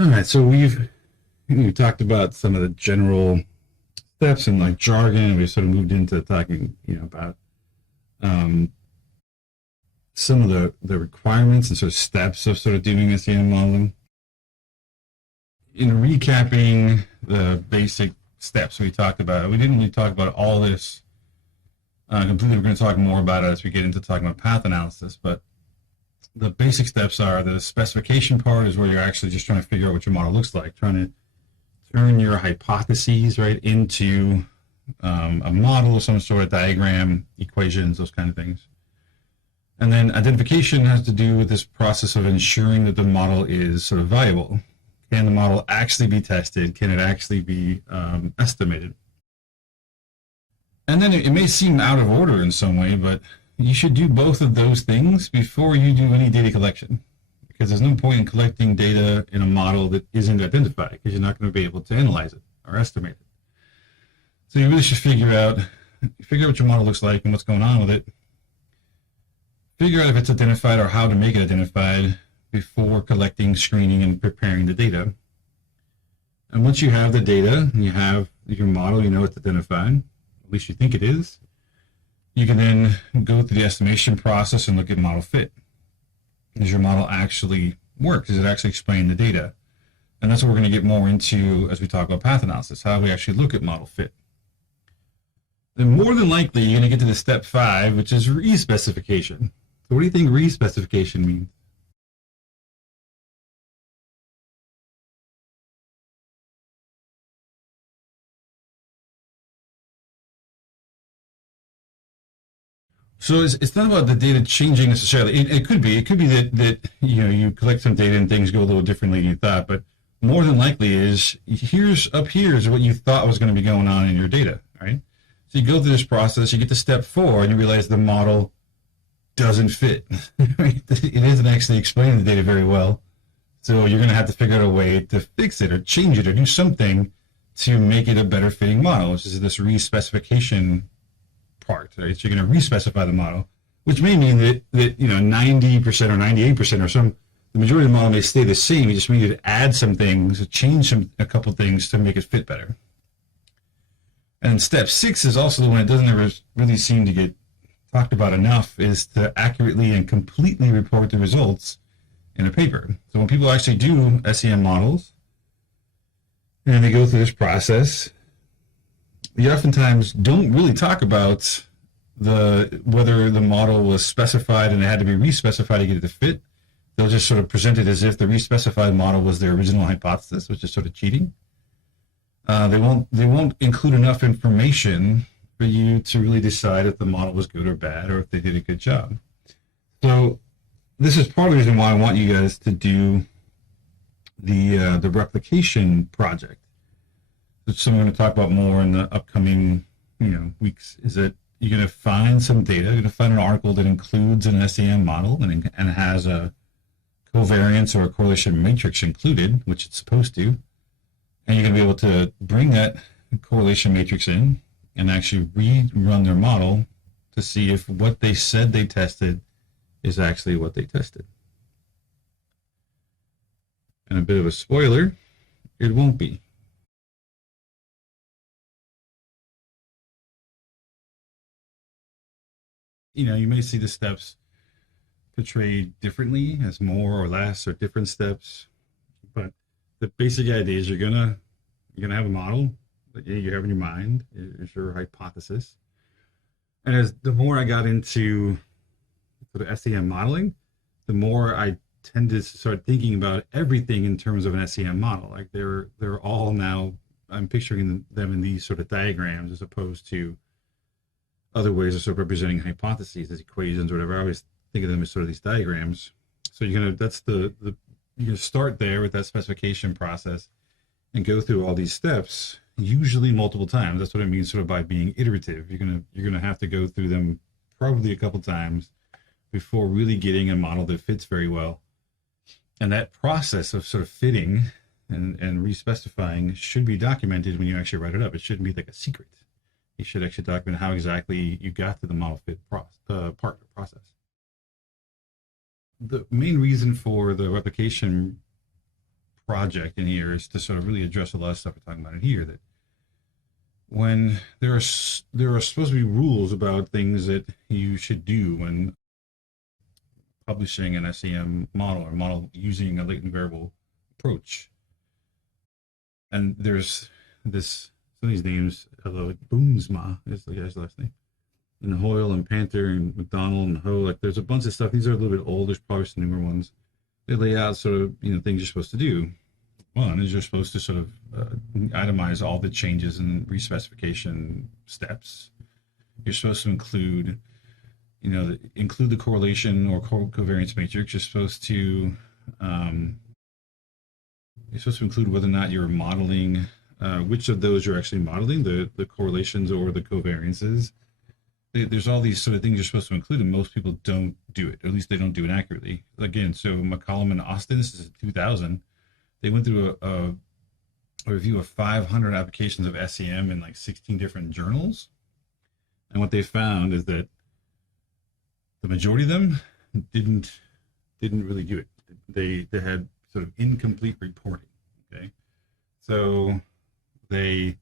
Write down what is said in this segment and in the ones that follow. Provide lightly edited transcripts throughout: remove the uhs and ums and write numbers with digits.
All right, so we've talked about some of the general steps and like jargon. We sort of moved into talking, about um, some of the requirements and sort of steps of sort of doing SEM modeling. In recapping the basic steps we talked about, we didn't really talk about all this completely. We're going to talk more about it as we get into talking about path analysis, but the basic steps are the specification part is where you're actually just trying to figure out what your model looks like, trying to turn your hypotheses right into a model of some sort of diagram, equations, those kind of things. And then identification has to do with this process of ensuring that the model is sort of viable. Can the model actually be tested? Can it actually be estimated? And then it may seem out of order in some way, but you should do both of those things before you do any data collection, because there's no point in collecting data in a model that isn't identified, because you're not going to be able to analyze it or estimate it. So you really should figure out what your model looks like and what's going on with it. Figure out if it's identified or how to make it identified before collecting, screening, and preparing the data. And once you have the data, and you have your model, you know it's identified, at least you think it is, you can then go through the estimation process and look at model fit. Does your model actually work? Does it actually explain the data? And that's what we're going to get more into as we talk about path analysis, how we actually look at model fit. Then more than likely, you're going to get to the step 5, which is re-specification. So what do you think re-specification means? So it's not about the data changing necessarily. It could be that you collect some data and things go a little differently than you thought, but more than likely is here's what you thought was going to be going on in your data, right? So you go through this process, you get to step 4, and you realize the model doesn't fit. Right? It isn't actually explaining the data very well. So you're going to have to figure out a way to fix it or change it or do something to make it a better fitting model, which is this re-specification part, right? So you're going to re-specify the model, which may mean that 90% or 98% or the majority of the model may stay the same. You just need to add some things, change a couple things to make it fit better. And step 6 is also the one that doesn't ever really seem to get talked about enough, is to accurately and completely report the results in a paper. So when people actually do SEM models and they go through this process, you oftentimes don't really talk about whether the model was specified and it had to be re-specified to get it to fit. They'll just sort of present it as if the re-specified model was their original hypothesis, which is sort of cheating. They won't include enough information for you to really decide if the model was good or bad or if they did a good job. So this is part of the reason why I want you guys to do the replication project. Which I'm going to talk about more in the upcoming weeks. Is that you're going to find some data, you're going to find an article that includes an SEM model and has a covariance or a correlation matrix included, which it's supposed to, and you're going to be able to bring that correlation matrix in and actually rerun their model to see if what they said they tested is actually what they tested. And a bit of a spoiler, it won't be. You may see the steps portrayed differently as more or less or different steps, but the basic idea is you're gonna have a model that you have in your mind, is your hypothesis. And as the more I got into sort of SEM modeling, the more I tend to start thinking about everything in terms of an SEM model. Like they're all now, I'm picturing them in these sort of diagrams as opposed to other ways of sort of representing hypotheses as equations or whatever. I always think of them as sort of these diagrams. So you're gonna start there with that specification process and go through all these steps, usually multiple times. That's what it means sort of by being iterative. You're gonna have to go through them probably a couple times before really getting a model that fits very well. And that process of sort of fitting and re-specifying should be documented when you actually write it up. It shouldn't be like a secret. You should actually document how exactly you got to the model fit process. The main reason for the replication project in here is to sort of really address a lot of stuff we're talking about in here, that when there are supposed to be rules about things that you should do when publishing an SEM model or model using a latent variable approach. And there's this, some of these names, like Boomsma is the guy's last name, and Hoyle and Panther and McDonald and Ho, like there's a bunch of stuff. These are a little bit old. There's probably some newer ones. They lay out sort of, things you're supposed to do. One is you're supposed to sort of itemize all the changes and respecification steps. You're supposed to include, include the correlation or covariance matrix. You're supposed to include whether or not you're modeling, which of those you're actually modeling, the correlations or the covariances. There's all these sort of things you're supposed to include, and most people don't do it, or at least they don't do it accurately. Again, so McCollum and Austin, this is 2000, they went through a review of 500 applications of SEM in like 16 different journals. And what they found is that the majority of them didn't really do it. They had sort of incomplete reporting. Okay, so they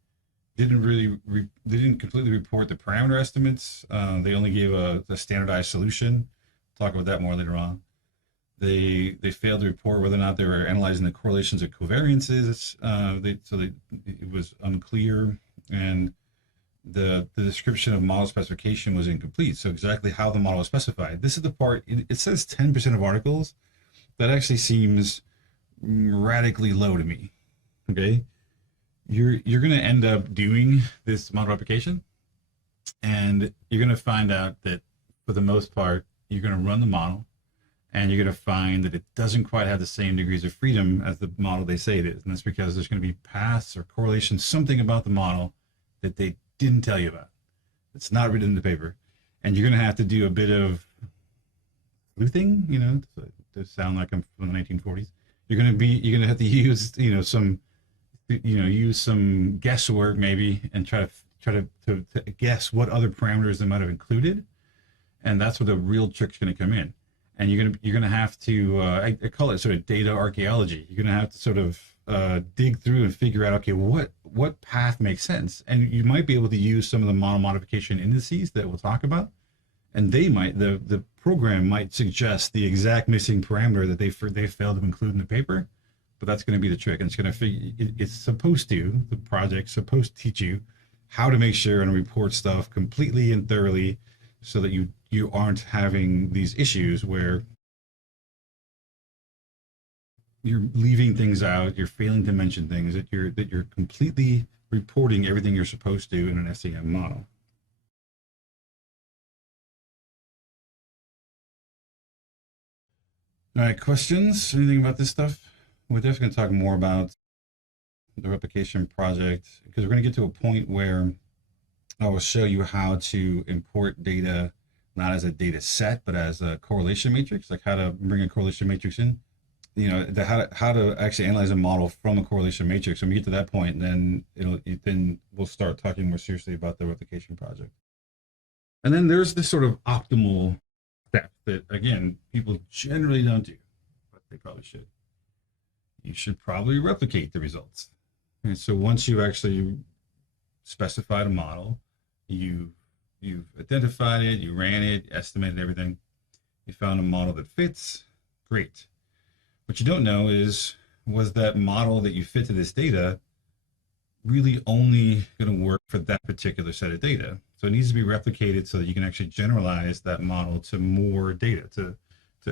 didn't completely report the parameter estimates. They only gave a standardized solution. Talk about that more later on. They failed to report whether or not they were analyzing the correlations or covariances. It was unclear, and the description of model specification was incomplete. So exactly how the model is specified. This is the part, it says 10% of articles. That actually seems radically low to me. Okay, you're going to end up doing this model replication, and you're going to find out that for the most part, you're going to run the model, and you're going to find that it doesn't quite have the same degrees of freedom as the model they say it is. And that's because there's going to be paths or correlations, something about the model that they didn't tell you about. It's not written in the paper. And you're going to have to do a bit of sleuthing, to sound like I'm from the 1940s. You're going to have to use, use some guesswork maybe, and try to guess what other parameters they might have included. And that's where the real trick's going to come in. And you're going to have to, I call it sort of data archaeology. You're going to have to sort of dig through and figure out, okay, what path makes sense. And you might be able to use some of the model modification indices that we'll talk about. And the program might suggest the exact missing parameter that they failed to include in the paper. But that's going to be the trick. And the project's supposed to teach you how to make sure and report stuff completely and thoroughly, so that you aren't having these issues where you're leaving things out, you're failing to mention things, that you're completely reporting everything you're supposed to in an SEM model. All right, questions? Anything about this stuff? We're definitely going to talk more about the replication project, because we're going to get to a point where I will show you how to import data, not as a data set, but as a correlation matrix, like how to bring a correlation matrix in, how to actually analyze a model from a correlation matrix. When we get to that point, then we'll start talking more seriously about the replication project. And then there's this sort of optimal step that, again, people generally don't do, but they probably should. You should probably replicate the results. And so once you actually specified a model, you've identified it, you ran it, estimated everything, you found a model that fits, great. What you don't know is, was that model that you fit to this data really only going to work for that particular set of data? So it needs to be replicated so that you can actually generalize that model to more data, to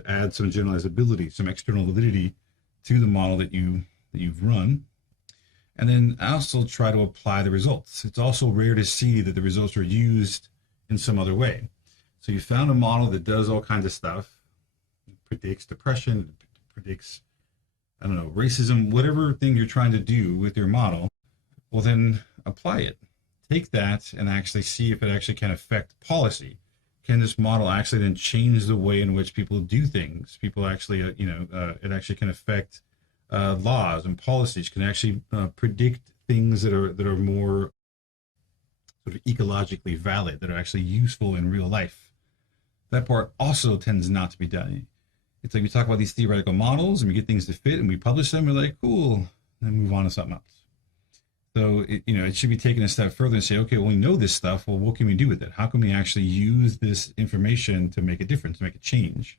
add some generalizability, some external validity to the model that you've run. And then also try to apply the results. It's also rare to see that the results are used in some other way. So you found a model that does all kinds of stuff, predicts depression, predicts, racism, whatever thing you're trying to do with your model. Well, then apply it. Take that and actually see if it actually can affect policy. Can this model actually then change the way in which people do things? People actually, it actually can affect laws and policies, can actually predict things that are more sort of ecologically valid, that are actually useful in real life. That part also tends not to be done. it's like we talk about these theoretical models and we get things to fit and we publish them. We're like, cool, then move on to something else. So it should be taken a step further and say, okay, well, we know this stuff. Well, what can we do with it? How can we actually use this information to make a difference, to make a change?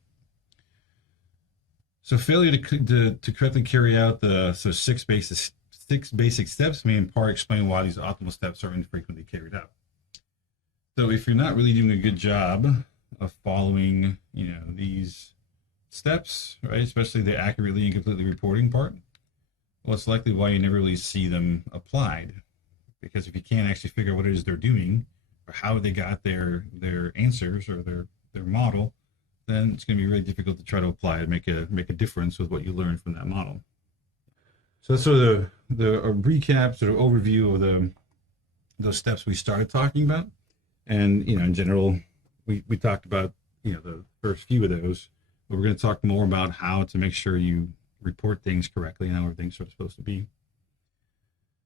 So failure to correctly carry out the six basic steps may in part explain why these optimal steps are infrequently carried out. So if you're not really doing a good job of following, these steps, right, especially the accurately and completely reporting part, well, it's likely why you never really see them applied. Because if you can't actually figure out what it is they're doing or how they got their answers or their model, then it's going to be really difficult to try to apply it, make a difference with what you learned from that model. So that's sort of a recap, sort of overview of those steps we started talking about. And, in general, we talked about, the first few of those, but we're going to talk more about how to make sure you report things correctly and how everything's sort of supposed to be.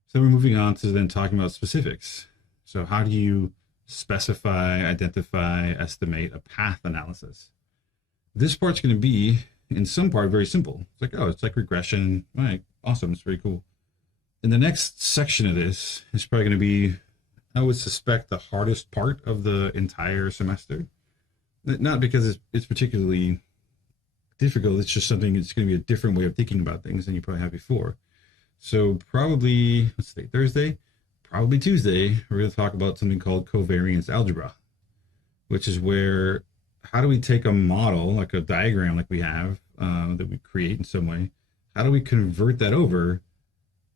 So we're moving on to then talking about specifics. So how do you specify, identify, estimate a path analysis? This part's going to be, in some part, very simple. It's like regression. All right, awesome. It's very cool. In the next section of this, it's probably going to be, I would suspect, the hardest part of the entire semester. Not because it's particularly difficult. It's just something, it's going to be a different way of thinking about things than you probably have before. So probably, Thursday, probably Tuesday, we're going to talk about something called covariance algebra, which is where, how do we take a model, like a diagram like we have, that we create in some way, how do we convert that over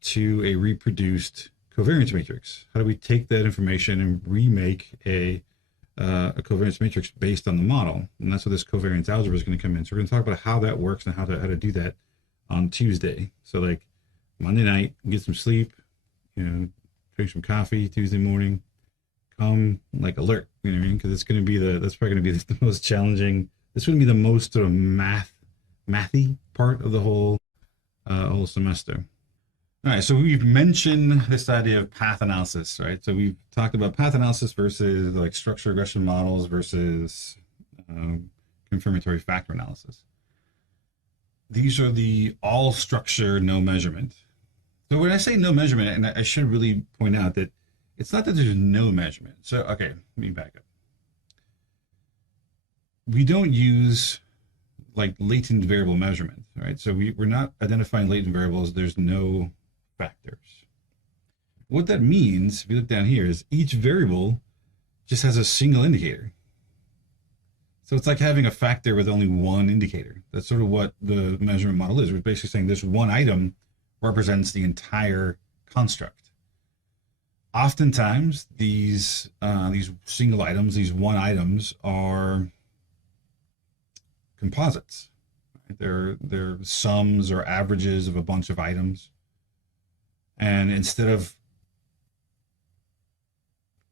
to a reproduced covariance matrix? How do we take that information and remake a covariance matrix based on the model? And that's where this covariance algebra is going to come in. So we're going to talk about how that works and how to do that on Tuesday. So like Monday night, get some sleep, drink some coffee. Tuesday morning, come like alert, because it's going to be that's probably going to be the most challenging. This would be the most sort of mathy part of the whole semester. All right, so we've mentioned this idea of path analysis, right? So we've talked about path analysis versus like structured regression models versus confirmatory factor analysis. These are the all structure, no measurement. So when I say no measurement, and I should really point out that it's not that there's no measurement. So, okay, let me back up. We don't use like latent variable measurement, right? So we're not identifying latent variables. There's no factors. What that means, if you look down here, is each variable just has a single indicator. So it's like having a factor with only one indicator. That's sort of what the measurement model is. We're basically saying this one item represents the entire construct. Oftentimes, these single items, these one items, are composites. Right? They're sums or averages of a bunch of items. And instead of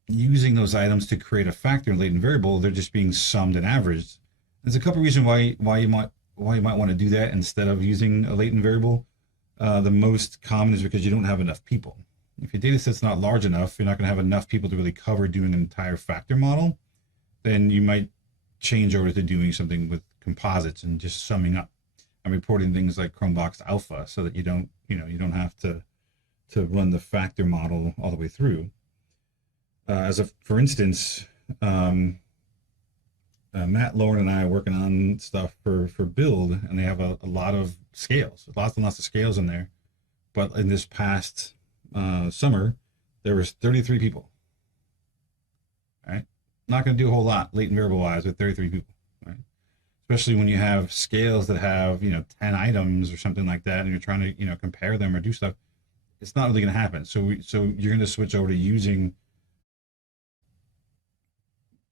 using those items to create a factor in latent variable, they're just being summed and averaged. There's a couple of reasons why you might want to do that instead of using a latent variable. The most common is because you don't have enough people. If your data set's not large enough, you're not going to have enough people to really cover doing an entire factor model. Then you might change over to doing something with composites and just summing up and reporting things like Chromebox alpha, so that you don't have to run the factor model all the way through. For instance, Matt, Lauren, and I are working on stuff for Build, and they have a lot of scales, lots and lots of scales in there. But in this past summer, there was 33 people. Right? Not going to do a whole lot latent variable wise with 33 people. Right? Especially when you have scales that have 10 items or something like that, and you're trying to compare them or do stuff. It's not really going to happen. So you're going to switch over to using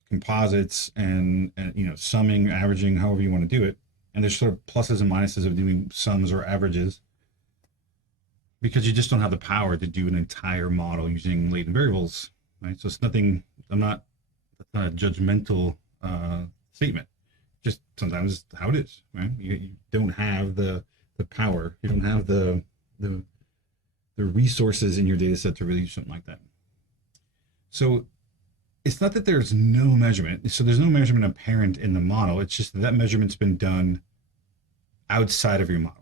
composites and summing, averaging, however you want to do it. And there's sort of pluses and minuses of doing sums or averages, because you just don't have the power to do an entire model using latent variables, right? So it's nothing. That's not a judgmental statement. Just sometimes it's how it is, right? You don't have the power. You don't have the resources in your data set to really do something like that. So it's not that there's no measurement. So there's no measurement apparent in the model. It's just that measurement's been done outside of your model.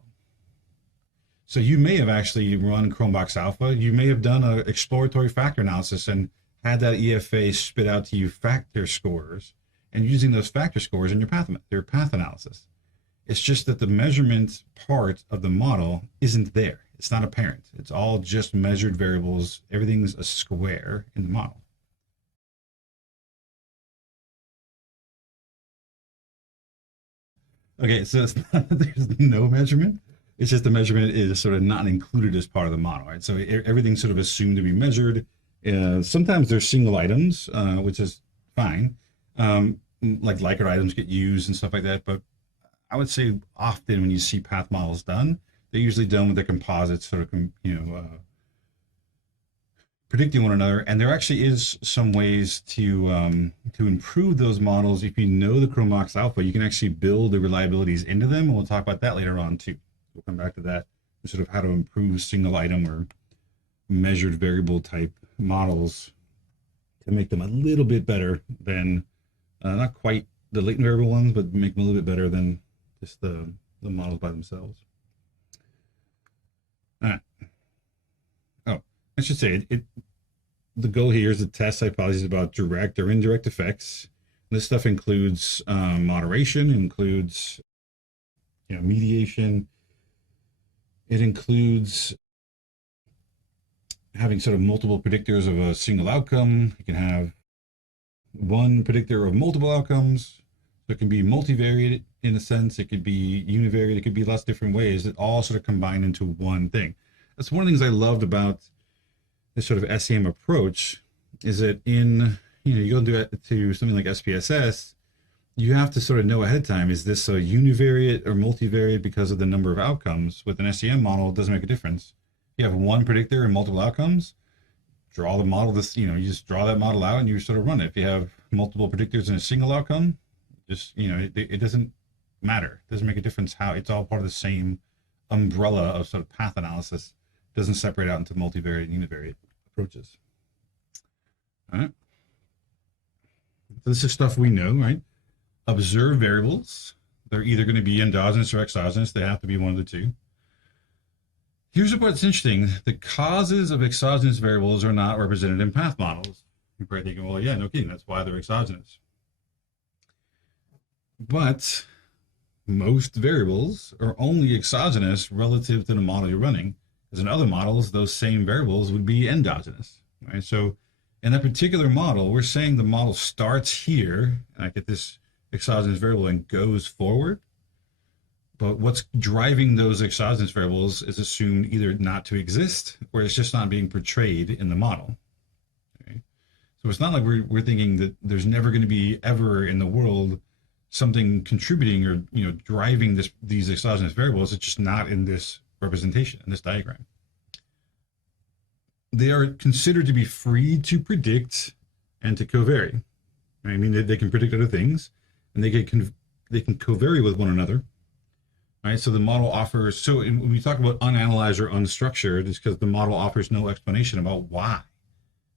So you may have actually run Chromevox Alpha. You may have done an exploratory factor analysis and had that EFA spit out to you factor scores, and using those factor scores in your path analysis. It's just that the measurement part of the model isn't there. It's not apparent. It's all just measured variables. Everything's a square in the model. Okay, so it's not, there's no measurement. It's just the measurement is sort of not included as part of the model, right? So everything's sort of assumed to be measured. Sometimes there's single items, which is fine. Like Likert items get used and stuff like that. But I would say often when you see path models done, they're usually done with the composites sort of, predicting one another. And there actually is some ways to improve those models. If you know the Chromevox Alpha, you can actually build the reliabilities into them. And we'll talk about that later on too. We'll come back to that, sort of how to improve single item or measured variable type models to make them a little bit better than, not quite the latent variable ones, but make them a little bit better than just the models by themselves. All right. Oh, I should say the goal here is to test hypotheses about direct or indirect effects. This stuff includes moderation, includes mediation. It includes having sort of multiple predictors of a single outcome. You can have one predictor of multiple outcomes. So it can be multivariate in a sense. It could be univariate. It could be lots of different ways that all sort of combine into one thing. That's one of the things I loved about this sort of SEM approach, is that you go to something like SPSS, you have to sort of know ahead of time, is this a univariate or multivariate because of the number of outcomes? With an SEM model, it doesn't make a difference. You have one predictor and multiple outcomes, draw the model, you just draw that model out and you sort of run it. If you have multiple predictors and a single outcome, just, it doesn't matter. It doesn't make a difference how. It's all part of the same umbrella of sort of path analysis. It doesn't separate out into multivariate and univariate approaches. All right. So this is stuff we know, right? Observed variables, they're either going to be endogenous or exogenous. They have to be one of the two. Here's what's interesting. The causes of exogenous variables are not represented in path models. You're probably thinking, well, yeah, no kidding. That's why they're exogenous. But most variables are only exogenous relative to the model you're running. Because in other models, those same variables would be endogenous. Right? So in that particular model, we're saying the model starts here, and I get this exogenous variable and goes forward. But what's driving those exogenous variables is assumed either not to exist, or it's just not being portrayed in the model. Okay? So it's not like we're thinking that there's never going to be ever in the world something contributing or driving these exogenous variables. It's just not in this representation, in this diagram. They are considered to be free to predict and to covary. I mean, they can predict other things, and they can covary with one another. Right, so the model offers, so when we talk about unanalyzed or unstructured, it's because the model offers no explanation about why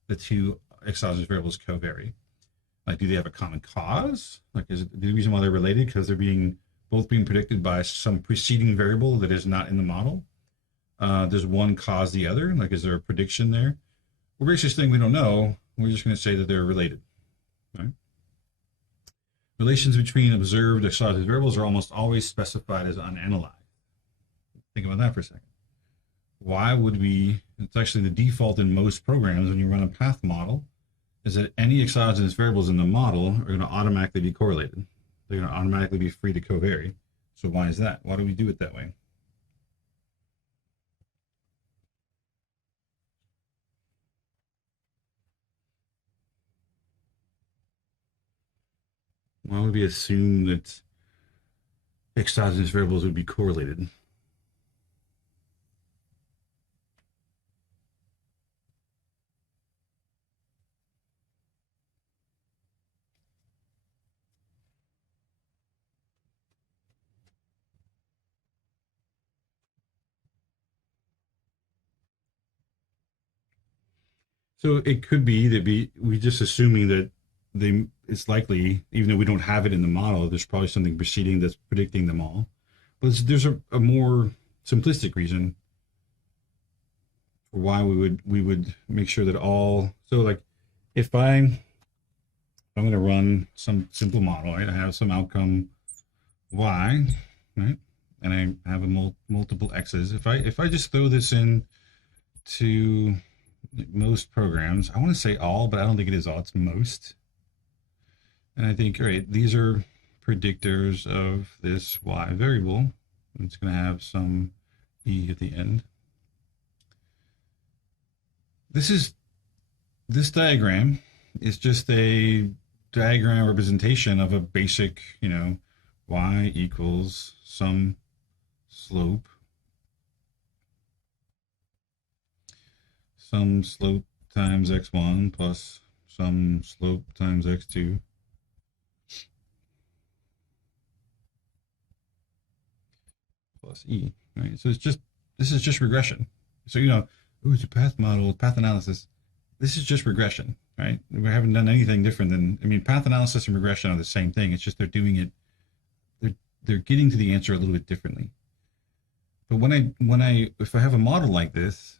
the two exogenous variables covary. Like, do they have a common cause? Like, is it the reason why they're related because they're both being predicted by some preceding variable that is not in the model? Does one cause the other? Like, is there a prediction there? We're basically saying we don't know. We're just going to say that they're related. Right? Relations between observed exogenous variables are almost always specified as unanalyzed. Think about that for a second. Why would we? It's actually the default in most programs when you run a path model, is that any exogenous variables in the model are going to automatically be correlated. They're going to automatically be free to covary. So why is that? Why do we do it that way? Why would we assume that exogenous variables would be correlated? So it could be that we just assuming that it's likely, even though we don't have it in the model, there's probably something preceding that's predicting them all. But there's a more simplistic reason for why we would make sure that all, so like if I'm going to run some simple model, right? I have some outcome y, right? And I have a multiple x's. If I just throw this in to most programs, I want to say all, but I don't think it is all. It's most. And I think, all right, these are predictors of this y variable. It's going to have some e at the end. This diagram is just a diagram representation of a basic, y equals some slope times x1 plus some slope times x2 plus e, right? So this is just regression. So, it's a path model, path analysis. This is just regression, right? We haven't done anything different than, path analysis and regression are the same thing. It's just they're doing it, they're getting to the answer a little bit differently. But if I have a model like this,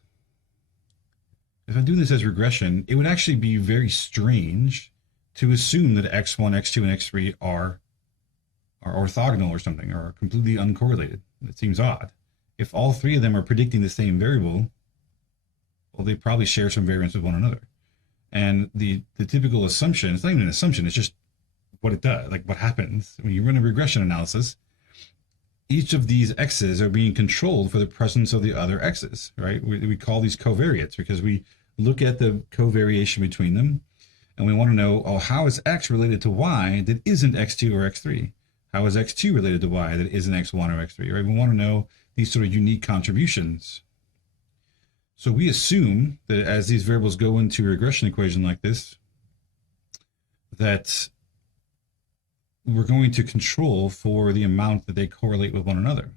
if I do this as regression, it would actually be very strange to assume that x1, x2, and x3 are orthogonal or something, or are completely uncorrelated. It seems odd. If all three of them are predicting the same variable, well, they probably share some variance with one another. And the typical assumption, it's not even an assumption, it's just what it does, like what happens when you run a regression analysis. Each of these x's are being controlled for the presence of the other x's, right? We call these covariates because we look at the covariation between them, and we want to know, how is x related to y that isn't x2 or x3? How is x2 related to y that isn't x1 or x3, right? We want to know these sort of unique contributions. So we assume that as these variables go into a regression equation like this, that we're going to control for the amount that they correlate with one another.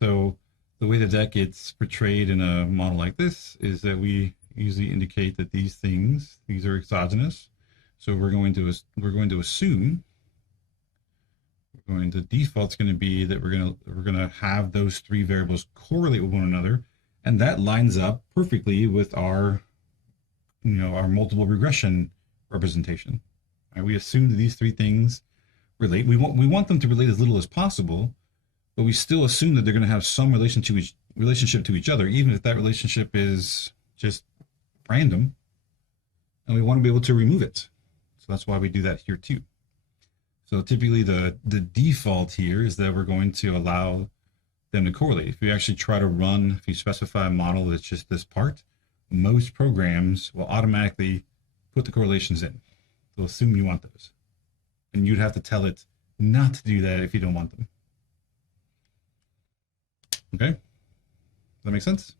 So the way that gets portrayed in a model like this is that we usually indicate that these are exogenous. So we're going to assume, the default's going to be that we're going to have those three variables correlate with one another, and that lines up perfectly with our multiple regression representation. Right? We assume that these three things relate. We want them to relate as little as possible, but we still assume that they're going to have some relationship to each other, even if that relationship is just random, and we want to be able to remove it. So that's why we do that here too. So typically the default here is that we're going to allow them to correlate. If you actually try to if you specify a model that's just this part, most programs will automatically put the correlations in. They'll assume you want those. And you'd have to tell it not to do that if you don't want them. Okay? Does that make sense?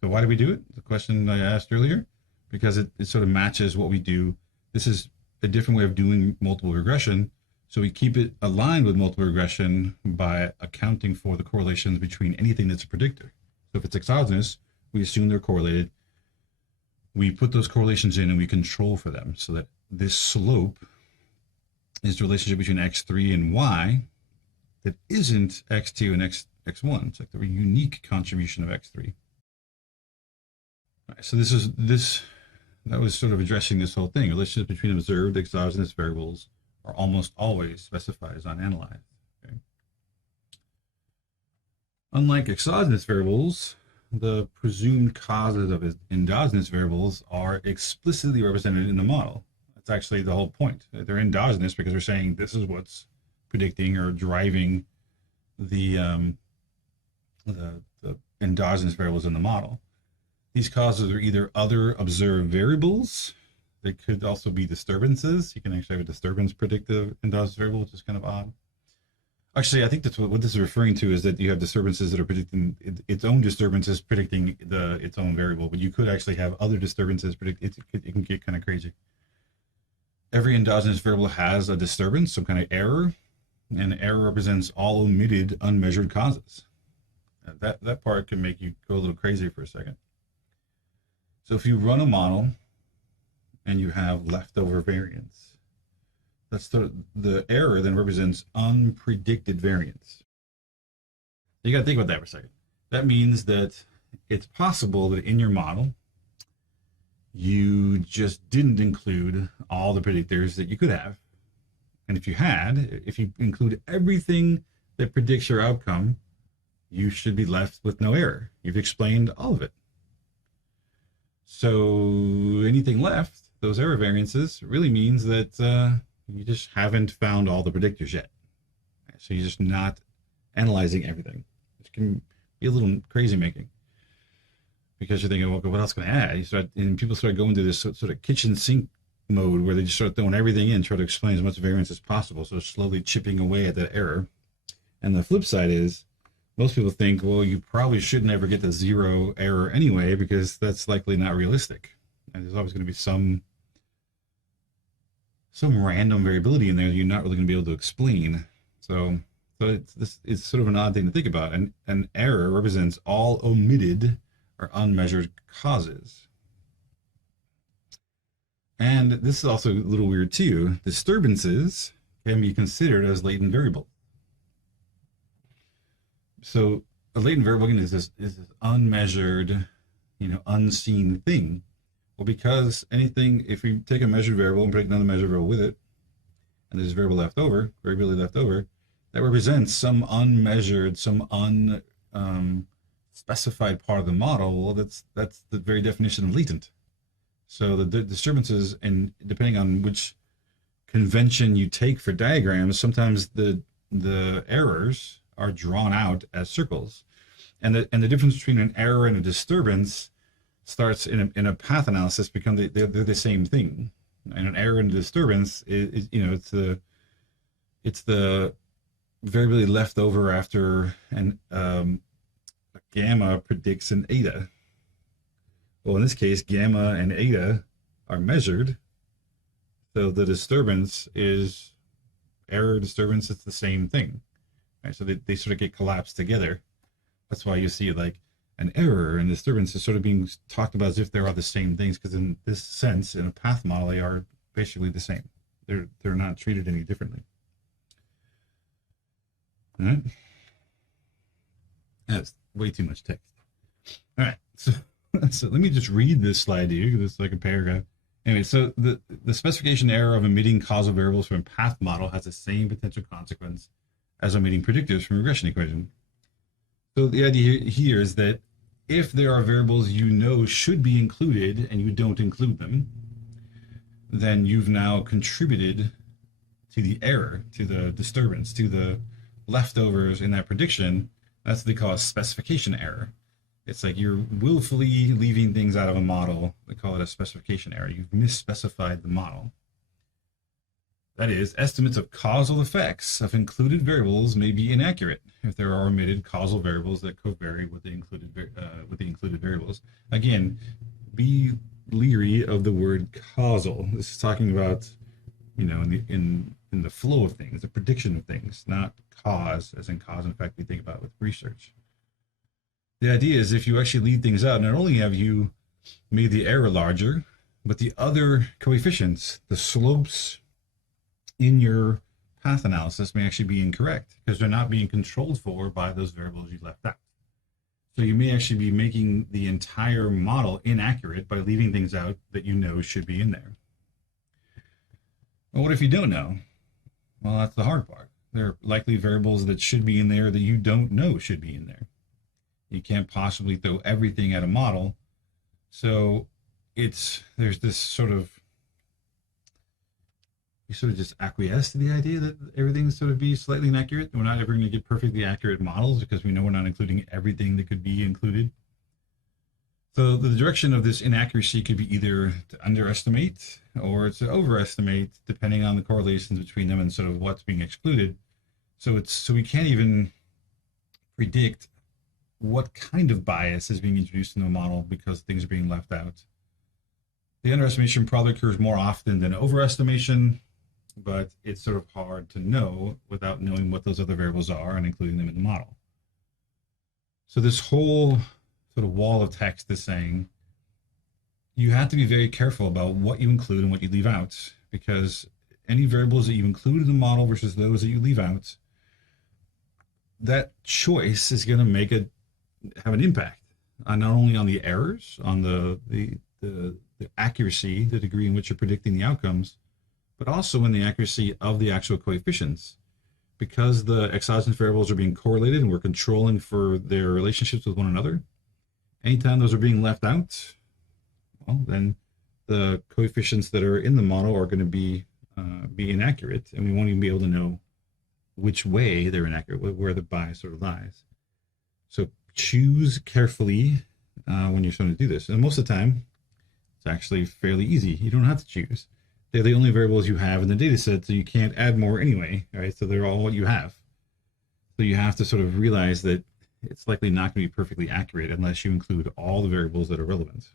So why do we do it? The question I asked earlier, because it sort of matches what we do. This is a different way of doing multiple regression. So we keep it aligned with multiple regression by accounting for the correlations between anything that's a predictor. So if it's exogenous, we assume they're correlated. We put those correlations in and we control for them so that this slope is the relationship between x3 and y that isn't x2 and x1. It's like the unique contribution of x3. All right, so that was sort of addressing this whole thing. Relationships between observed exogenous variables are almost always specified as unanalyzed. Okay? Unlike exogenous variables, the presumed causes of endogenous variables are explicitly represented in the model. That's actually the whole point. They're endogenous because they're saying this is what's predicting or driving the endogenous variables in the model. These causes are either other observed variables. They could also be disturbances. You can actually have a disturbance predictive endogenous variable, which is kind of odd. Actually, I think that's what this is referring to, is that you have disturbances that are predicting its own disturbances, predicting its own variable. But you could actually have other disturbances predict. It can get kind of crazy. Every endogenous variable has a disturbance, some kind of error, and error represents all omitted, unmeasured causes. That part can make you go a little crazy for a second. So if you run a model and you have leftover variance, that's the error then represents unpredicted variance. You got to think about that for a second. That means that it's possible that in your model, you just didn't include all the predictors that you could have. And if you include everything that predicts your outcome, you should be left with no error. You've explained all of it. So anything left, those error variances, really means that you just haven't found all the predictors yet. So you're just not analyzing everything, which can be a little crazy making. Because you're thinking, well, what else can I add? And people start going to this sort of kitchen sink mode where they just start throwing everything in, try to explain as much variance as possible, so slowly chipping away at that error. And the flip side is, most people think, well, you probably shouldn't ever get to zero error anyway, because that's likely not realistic. And there's always going to be some random variability in there that you're not really going to be able to explain. So it's sort of an odd thing to think about. And an error represents all omitted or unmeasured causes. And this is also a little weird too. Disturbances can be considered as latent variable. So a latent variable is this unmeasured, unseen thing. Well, because anything, if we take a measured variable and predict another measured variable with it, and there's variability left over, that represents some unmeasured, some unspecified part of the model. Well, that's the very definition of latent. So the disturbances, and depending on which convention you take for diagrams, sometimes the errors are drawn out as circles, and the difference between an error and a disturbance starts in a path analysis become they're the same thing. And an error and a disturbance is it's the variability left over after a gamma predicts an eta. Well, in this case, gamma and eta are measured, so the disturbance is error, disturbance, it's the same thing. Right? So they sort of get collapsed together. That's why you see like an error and disturbance is sort of being talked about as if they are the same things, because in this sense, in a path model, they are basically the same. They're not treated any differently. All right. That's way too much text. All right. So let me just read this slide to you. This is like a paragraph. Anyway, so the specification error of omitting causal variables from a path model has the same potential consequence as omitting predictors from a regression equation. So the idea here is that if there are variables should be included and you don't include them, then you've now contributed to the error, to the disturbance, to the leftovers in that prediction. That's what they call a specification error. It's like you're willfully leaving things out of a model. They call it a specification error. You've misspecified the model. That is, estimates of causal effects of included variables may be inaccurate if there are omitted causal variables that covary with the included variables. Again, be leery of the word causal. This is talking about, in the flow of things, the prediction of things, not cause, as in cause and effect we think about with research. The idea is if you actually leave things out, not only have you made the error larger, but the other coefficients, the slopes in your path analysis may actually be incorrect because they're not being controlled for by those variables you left out. So you may actually be making the entire model inaccurate by leaving things out that should be in there. Well, what if you don't know? Well, that's the hard part. There are likely variables that should be in there that you don't know should be in there. You can't possibly throw everything at a model. So there's this sort of, you sort of just acquiesce to the idea that everything's sort of be slightly inaccurate. We're not ever going to get perfectly accurate models because we know we're not including everything that could be included. So the direction of this inaccuracy could be either to underestimate or to overestimate, depending on the correlations between them and sort of what's being excluded. So we can't even predict what kind of bias is being introduced in the model because things are being left out. The underestimation probably occurs more often than overestimation, but it's sort of hard to know without knowing what those other variables are and including them in the model. So this whole sort of wall of text is saying you have to be very careful about what you include and what you leave out, because any variables that you include in the model versus those that you leave out that choice is going to have an impact on not only on the errors, on the accuracy, the degree in which you're predicting the outcomes, but also in the accuracy of the actual coefficients. Because the exogenous variables are being correlated and we're controlling for their relationships with one another, anytime those are being left out, well, then the coefficients that are in the model are going to be inaccurate, and we won't even be able to know which way they're inaccurate, where the bias sort of lies. So choose carefully when you're starting to do this. And most of the time, it's actually fairly easy. You don't have to choose. They're the only variables you have in the data set, so you can't add more anyway, right? So they're all what you have. So you have to sort of realize that it's likely not going to be perfectly accurate unless you include all the variables that are relevant.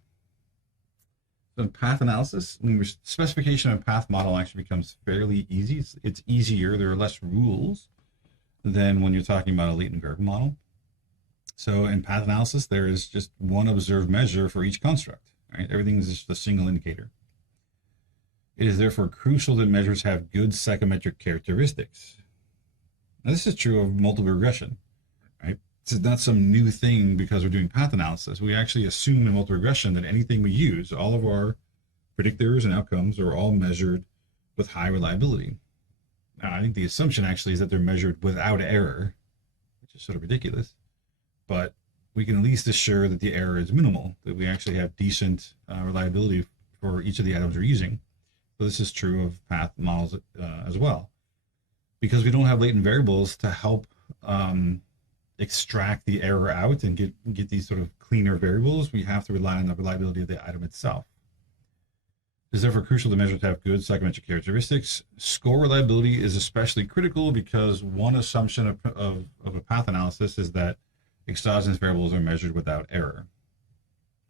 So in path analysis, when your specification of a path model actually becomes fairly easy. It's easier. There are less rules than when you're talking about a latent variable model. So in path analysis, there is just one observed measure for each construct, right? Everything is just a single indicator. It is therefore crucial that measures have good psychometric characteristics. Now, this is true of multiple regression, right? This is not some new thing because we're doing path analysis. We actually assume in multiple regression that anything we use, all of our predictors and outcomes are all measured with high reliability. Now, I think the assumption actually is that they're measured without error, which is sort of ridiculous, but we can at least assure that the error is minimal, that we actually have decent reliability for each of the items we're using. So this is true of path models as well. Because we don't have latent variables to help extract the error out and get these sort of cleaner variables, we have to rely on the reliability of the item itself. It is therefore crucial to measure to have good psychometric characteristics. Score reliability is especially critical because one assumption of a path analysis is that exogenous variables are measured without error.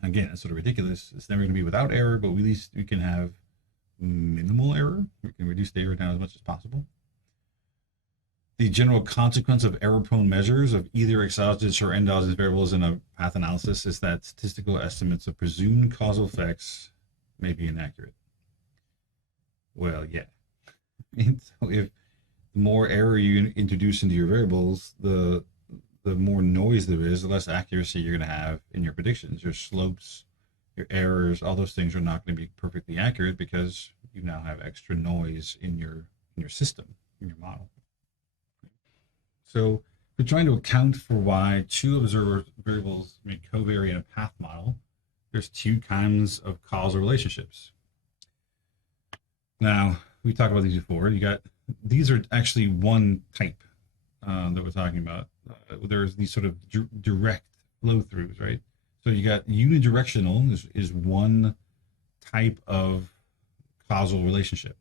Again, it's sort of ridiculous. It's never going to be without error, but at least we can have minimal error. We can reduce the error down as much as possible. The general consequence of error-prone measures of either exogenous or endogenous variables in a path analysis is that statistical estimates of presumed causal effects may be inaccurate. Well, yeah. So if the more error you introduce into your variables, the more noise there is, the less accuracy you're going to have in your predictions. Your slopes, your errors, all those things are not going to be perfectly accurate because you now have extra noise in your system, in your model. So we're trying to account for why two observer variables may covary in a path model. There's two kinds of causal relationships. Now, we talked about these before. These are actually one type that we're talking about. There's these sort of direct flow throughs, right? So you got unidirectional is one type of causal relationship.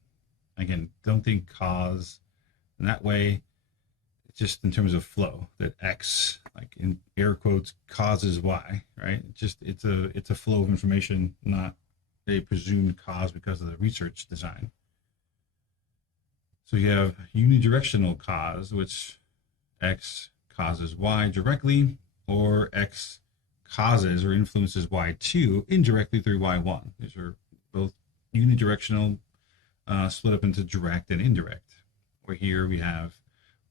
Again, don't think cause in that way. It's just in terms of flow, that X, like in air quotes, causes Y, right? It's a flow of information, not a presumed cause because of the research design. So you have unidirectional cause, which X causes Y directly, or X causes or influences Y2 indirectly through Y1. These are both unidirectional, split up into direct and indirect. Where here we have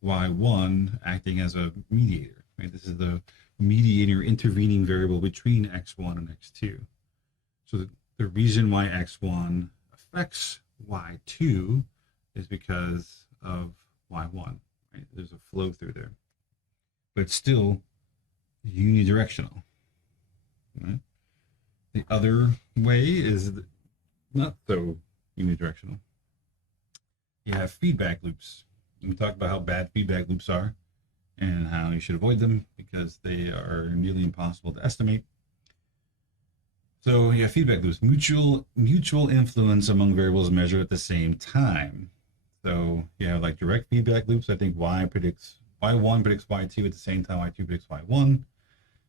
Y1 acting as a mediator, right? This is the mediator intervening variable between X1 and X2. So the reason why X1 affects Y2 is because of Y1, right? There's a flow through there, but it's still unidirectional, right? The other way is not so unidirectional. You have feedback loops. We talked about how bad feedback loops are and how you should avoid them because they are nearly impossible to estimate. So you have feedback loops, mutual influence among variables measured at the same time. So you have like direct feedback loops. I think Y1 predicts Y2 at the same time Y2 predicts Y1.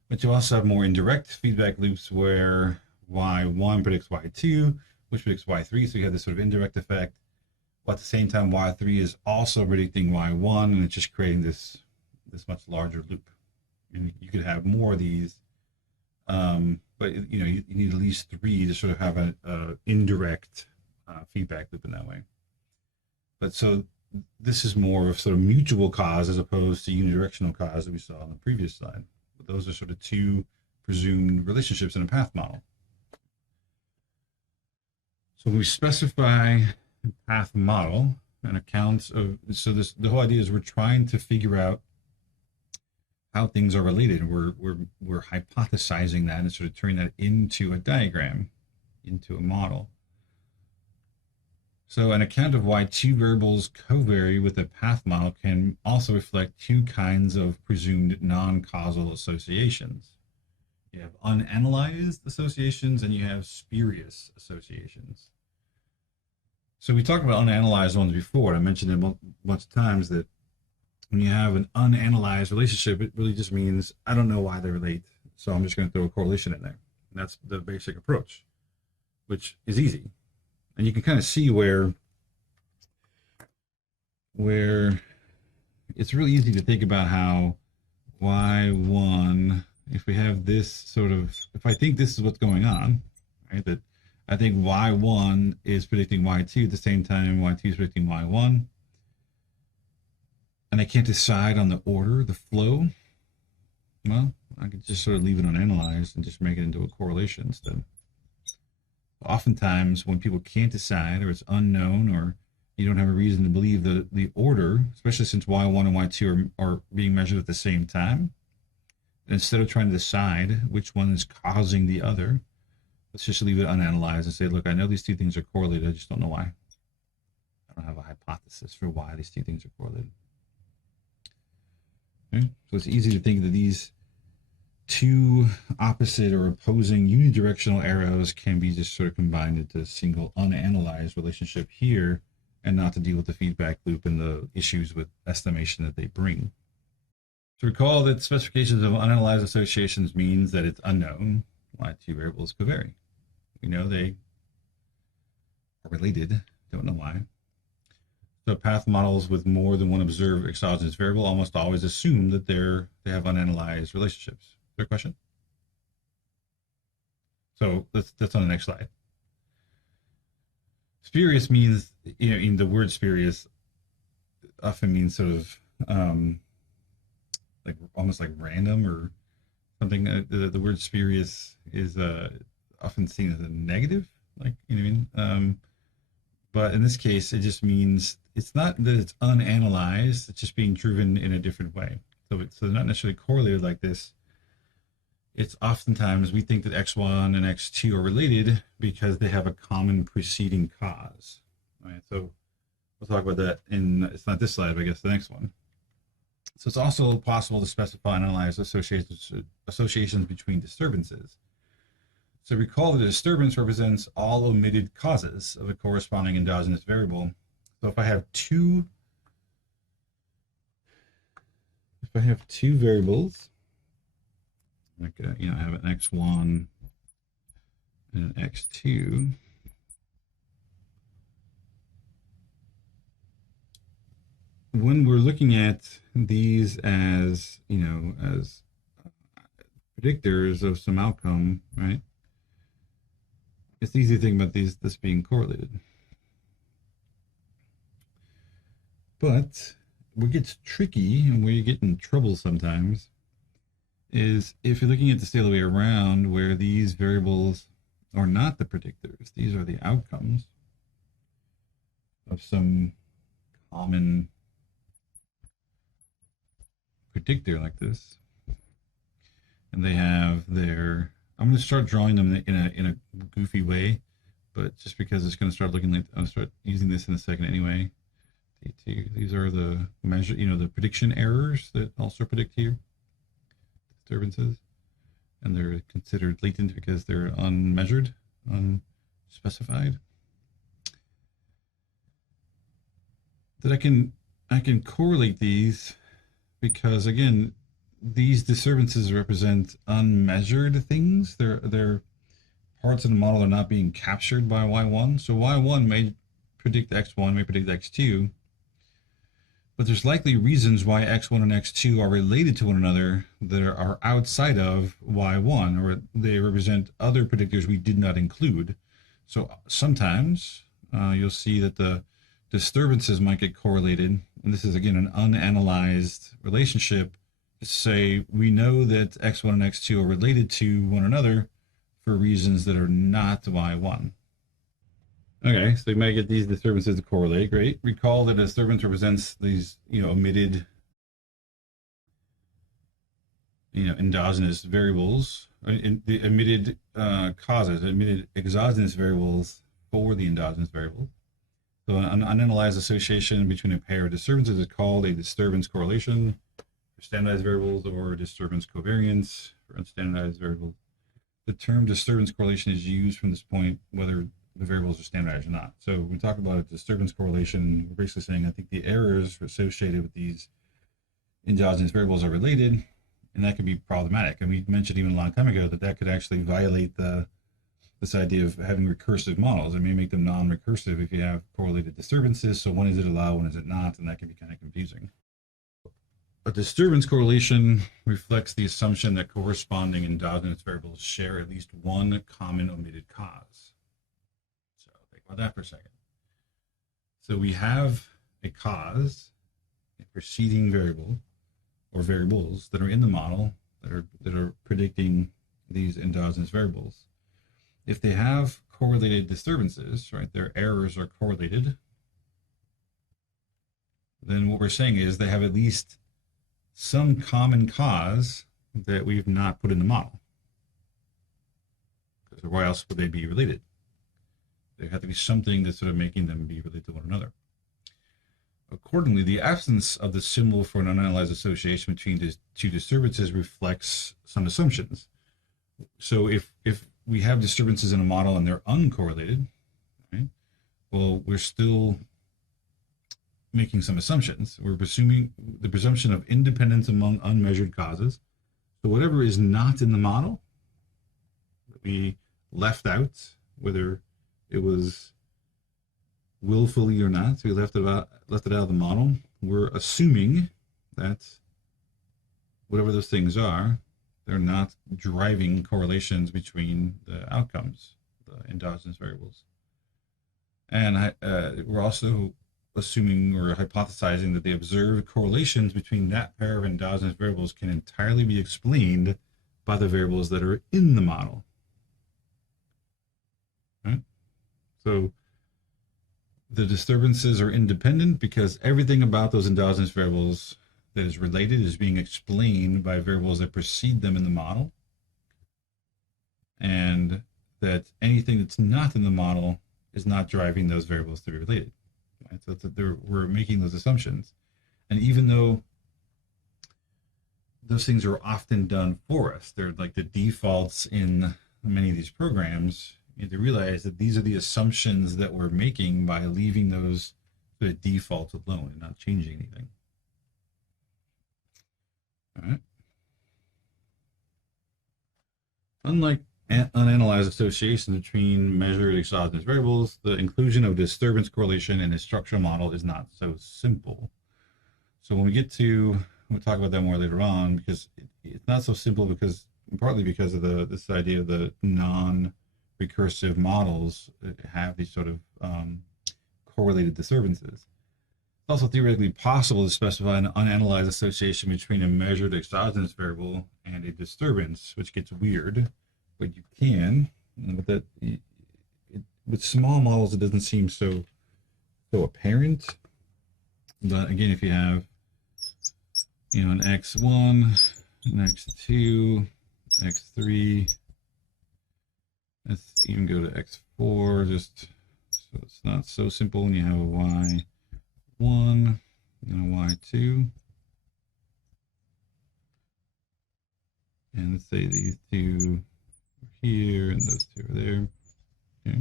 But you also have more indirect feedback loops where Y1 predicts Y2, which predicts Y3. So you have this sort of indirect effect. But at the same time, Y3 is also predicting Y1, and it's just creating this much larger loop. And you could have more of these, but you need at least three to sort of have an indirect feedback loop in that way. But so this is more of sort of mutual cause as opposed to unidirectional cause that we saw on the previous slide. But those are sort of two presumed relationships in a path model. So when we specify a path model, an account of, so the whole idea is we're trying to figure out how things are related. We're hypothesizing that and sort of turning that into a diagram, into a model. So an account of why two variables covary with a path model can also reflect two kinds of presumed non-causal associations. You have unanalyzed associations and you have spurious associations. So we talked about unanalyzed ones before. I mentioned it a bunch of times that when you have an unanalyzed relationship, it really just means I don't know why they relate, so I'm just going to throw a correlation in there. And that's the basic approach, which is easy. And you can kind of see where it's really easy to think about how y1, if we have this sort of, if I think this is what's going on, right, that I think y1 is predicting y2 at the same time y2 is predicting y1, and I can't decide on the order, the flow, well, I could just sort of leave it unanalyzed and just make it into a correlation instead. Oftentimes when people can't decide, or it's unknown, or you don't have a reason to believe the order, especially since y1 and y2 are being measured at the same time, instead of trying to decide which one is causing the other, let's just leave it unanalyzed and say, look, I know these two things are correlated, I just don't know why. I don't have a hypothesis for why these two things are correlated. Okay? So it's easy to think that these two opposite or opposing unidirectional arrows can be just sort of combined into a single unanalyzed relationship here, and not to deal with the feedback loop and the issues with estimation that they bring. To recall that specifications of unanalyzed associations means that it's unknown why two variables could vary. We know they are related, don't know why. So path models with more than one observed exogenous variable almost always assume that they have unanalyzed relationships. Is there a question? So that's on the next slide. Spurious means, in the word spurious often means sort of like almost like random or something. The word spurious is often seen as a negative, like, you know what I mean? But in this case, it just means it's not that it's unanalyzed, it's just being driven in a different way. So they're not necessarily correlated like this. It's oftentimes we think that X1 and X2 are related because they have a common preceding cause. All right, so we'll talk about that it's not this slide, but I guess the next one. So it's also possible to specify and analyze associations between disturbances. So recall that a disturbance represents all omitted causes of a corresponding endogenous variable. So if I have two variables, like I have an X1 and an X2, when we're looking at these as as predictors of some outcome, right? It's easy to think about this being correlated. But what gets tricky and where you get in trouble sometimes is if you're looking at this the other way around, where these variables are not the predictors, these are the outcomes of some common predictor like this, and they have their, I'm going to start drawing them in a goofy way, but just because it's going to start looking like, I'll start using this in a second anyway. These are the measure, the prediction errors that also predict here, disturbances, and they're considered latent because they're unmeasured, unspecified. That I can correlate these because, again, these disturbances represent unmeasured things. They're parts of the model are not being captured by Y1. So Y1 may predict X1, may predict X2, but there's likely reasons why X1 and X2 are related to one another that are outside of Y1, or they represent other predictors we did not include. So sometimes you'll see that the disturbances might get correlated, and this is again an unanalyzed relationship, to say we know that x1 and x2 are related to one another for reasons that are not y1. Okay, so you might get these disturbances to correlate. Great. Recall that a disturbance represents these, omitted, endogenous variables, the omitted causes, omitted exogenous variables for the endogenous variable. So an unanalyzed association between a pair of disturbances is called a disturbance correlation for standardized variables, or disturbance covariance for unstandardized variables. The term disturbance correlation is used from this point whether the variables are standardized or not. So when we talk about a disturbance correlation, we're basically saying I think the errors associated with these endogenous variables are related, and that can be problematic. And we mentioned even a long time ago that that could actually violate this idea of having recursive models. It may make them non-recursive if you have correlated disturbances. So when is it allowed, when is it not? And that can be kind of confusing. A disturbance correlation reflects the assumption that corresponding endogenous variables share at least one common omitted cause. So think about that for a second. So we have a cause, a preceding variable, or variables that are in the model that are predicting these endogenous variables. If they have correlated disturbances, right, their errors are correlated, then what we're saying is they have at least some common cause that we've not put in the model. Because why else would they be related? There have to be something that's sort of making them be related to one another. Accordingly, the absence of the symbol for an unanalyzed association between the two disturbances reflects some assumptions. So if we have disturbances in a model and they're uncorrelated, right, well, we're still making some assumptions. We're presuming the presumption of independence among unmeasured causes. So whatever is not in the model that we left out, whether it was willfully or not, so we left it out of the model, we're assuming that whatever those things are, they're not driving correlations between the outcomes, the endogenous variables. And we're also assuming or hypothesizing that the observed correlations between that pair of endogenous variables can entirely be explained by the variables that are in the model. Right? So the disturbances are independent because everything about those endogenous variables that is related is being explained by variables that precede them in the model, and that anything that's not in the model is not driving those variables to be related. Right? So we're making those assumptions. And even though those things are often done for us, they're like the defaults in many of these programs, you have to realize that these are the assumptions that we're making by leaving those sort of defaults alone and not changing anything. All right. Unlike unanalyzed associations between measured exogenous variables, the inclusion of disturbance correlation in a structural model is not so simple. So when we get to, we'll talk about that more later on, because it's not so simple because partly because of this idea of the non-recursive models that have these sort of correlated disturbances. It's also theoretically possible to specify an unanalyzed association between a measured exogenous variable and a disturbance, which gets weird, but you can. And with small models, it doesn't seem so apparent. But again, if you have, an x1, an x2, x3, let's even go to x4, just so it's not so simple when you have a y1 and a y2. And let's say these two are here and those two are there. Okay.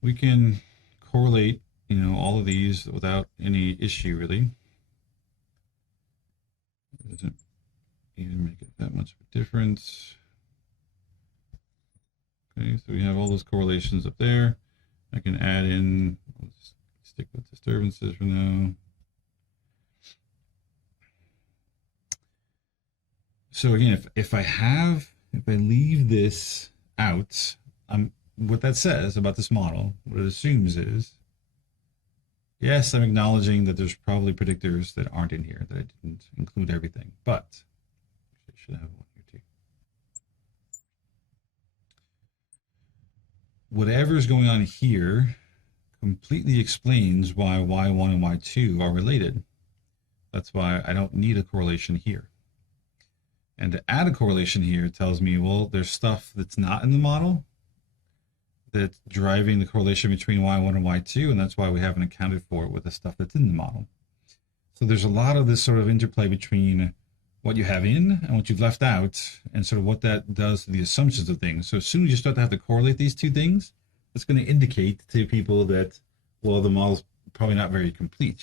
We can correlate, all of these without any issue, really. It doesn't even make it that much of a difference. Okay, so we have all those correlations up there. I can add in, let's stick with disturbances for now. So again, if I leave this out, what that says about this model, what it assumes is Yes, I'm acknowledging that there's probably predictors that aren't in here, that I didn't include everything, but I should have one here too. Whatever's going on here completely explains why y1 and y2 are related. That's why I don't need a correlation here. And to add a correlation here tells me, well, there's stuff that's not in the model that's driving the correlation between y1 and y2, and that's why we haven't accounted for it with the stuff that's in the model. So there's a lot of this sort of interplay between what you have in and what you've left out, and sort of what that does to the assumptions of things. So as soon as you start to have to correlate these two things, it's going to indicate to people that, well, the model's probably not very complete.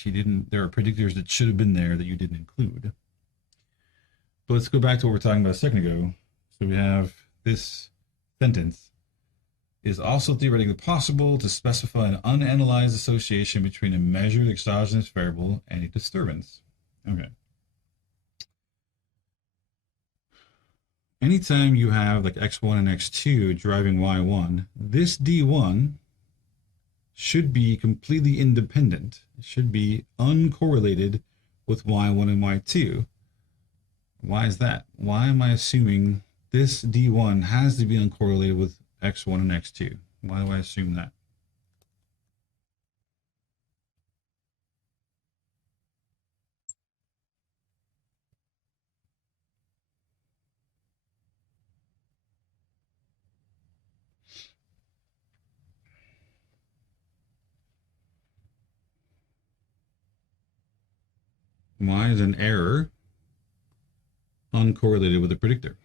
There are predictors that should have been there that you didn't include. But let's go back to what we were talking about a second ago. So we have this sentence: it is also theoretically possible to specify an unanalyzed association between a measured exogenous variable and a disturbance. Okay. Anytime you have like x1 and x2 driving y1, this d1 should be completely independent. It should be uncorrelated with y1 and y2. Why is that? Why am I assuming this d1 has to be uncorrelated with x1 and x2? Why do I assume that? Why is an error uncorrelated with a predictor?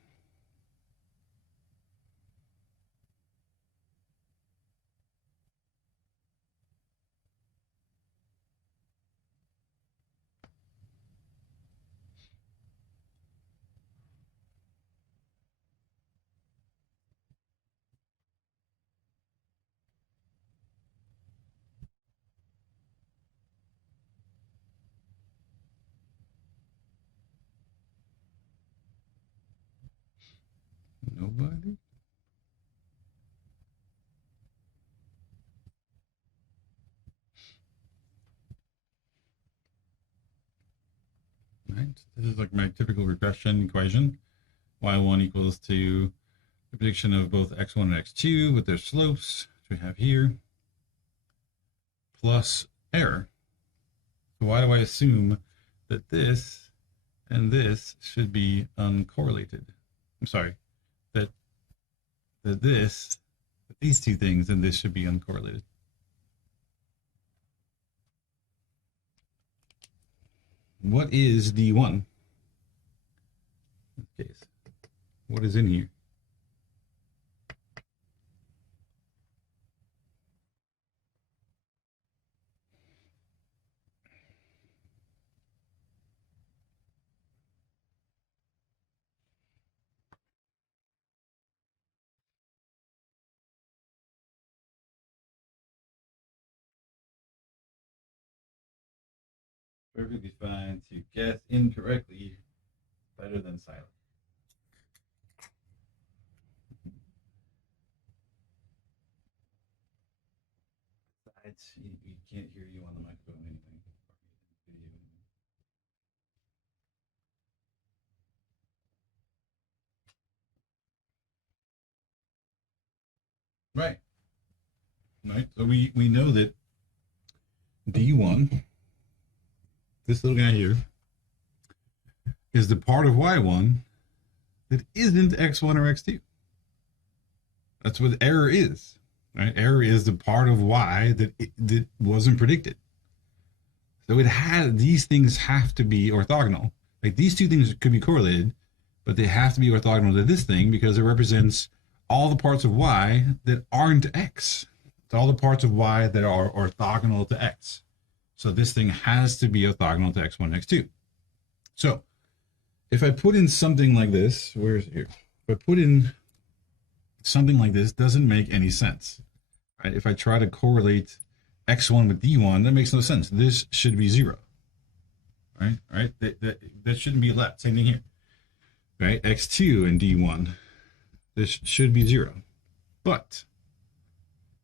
Nobody? Right. This is like my typical regression equation. Y1 equals to the prediction of both x1 and x2 with their slopes, which we have here, plus error. So why do I assume that this and this should be uncorrelated? I'm sorry, that these two things and this should be uncorrelated. What is D1? In this case, what is in here? Perfectly fine to guess incorrectly, better than silent. You can't hear you on the microphone or anything. Right. Right. So we know that D1, this little guy here, is the part of Y1 that isn't X1 or X2. That's what error is. Right? Error is the part of Y that wasn't predicted. So these things have to be orthogonal. Like these two things could be correlated, but they have to be orthogonal to this thing because it represents all the parts of Y that aren't X. It's all the parts of Y that are orthogonal to X. So this thing has to be orthogonal to X1 and X2. So if I put in something like this, where's here? If I put in something like this, doesn't make any sense. Right? If I try to correlate X1 with D1, that makes no sense. This should be 0. Right? Right? That shouldn't be left. Same thing here. Right? X2 and D1. This should be 0. But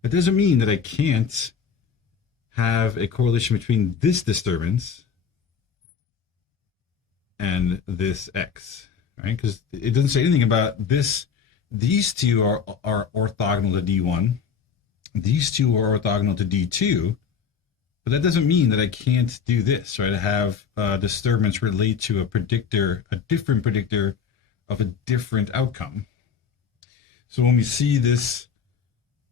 that doesn't mean that I can't have a correlation between this disturbance and this X, right? Because it doesn't say anything about this. These two are orthogonal to D1. These two are orthogonal to D2. But that doesn't mean that I can't do this, right? I have disturbance relate to a predictor, a different predictor of a different outcome. So when we see this,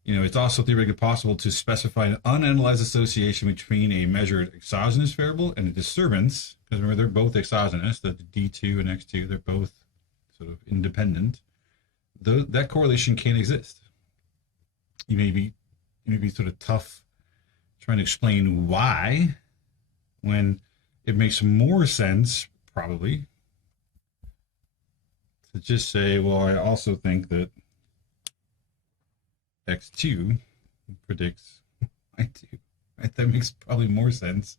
it's also theoretically possible to specify an unanalyzed association between a measured exogenous variable and a disturbance, because remember, they're both exogenous, the D2 and X2, they're both sort of independent. That correlation can't exist. It may be sort of tough trying to explain why, when it makes more sense, probably, to just say, well, I also think that X2 predicts Y2. Right? That makes probably more sense.